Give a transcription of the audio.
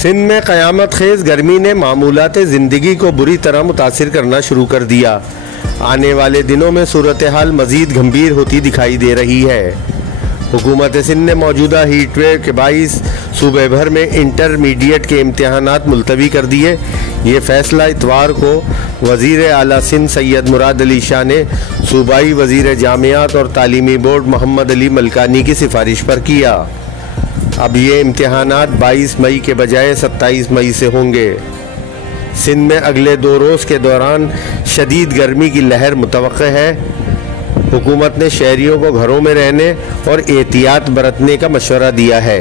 सिंध में क़यामत खेज़ गर्मी ने मामूलात ज़िंदगी को बुरी तरह मुतासिर करना शुरू कर दिया। आने वाले दिनों में सूरत हाल मज़ीद गंभीर होती दिखाई दे रही है। हुकूमत सिंध ने मौजूदा हीट वेव के बाइस सूबे भर में इंटरमीडिएट के इम्तहानात मुलतवी कर दिए। ये फ़ैसला इतवार को वज़ीर आला सिंध सैयद मुराद अली शाह ने सूबाई वज़ीर जामियात और तालीमी बोर्ड मोहम्मद अली मलकानी की सिफारिश पर किया। अब ये इम्तहानात 22 मई के बजाय 27 मई से होंगे। सिंध में अगले 2 रोज़ के दौरान शदीद गर्मी की लहर मुतवक्के है। हुकूमत ने शहरियों को घरों में रहने और एहतियात बरतने का मशवरा दिया है।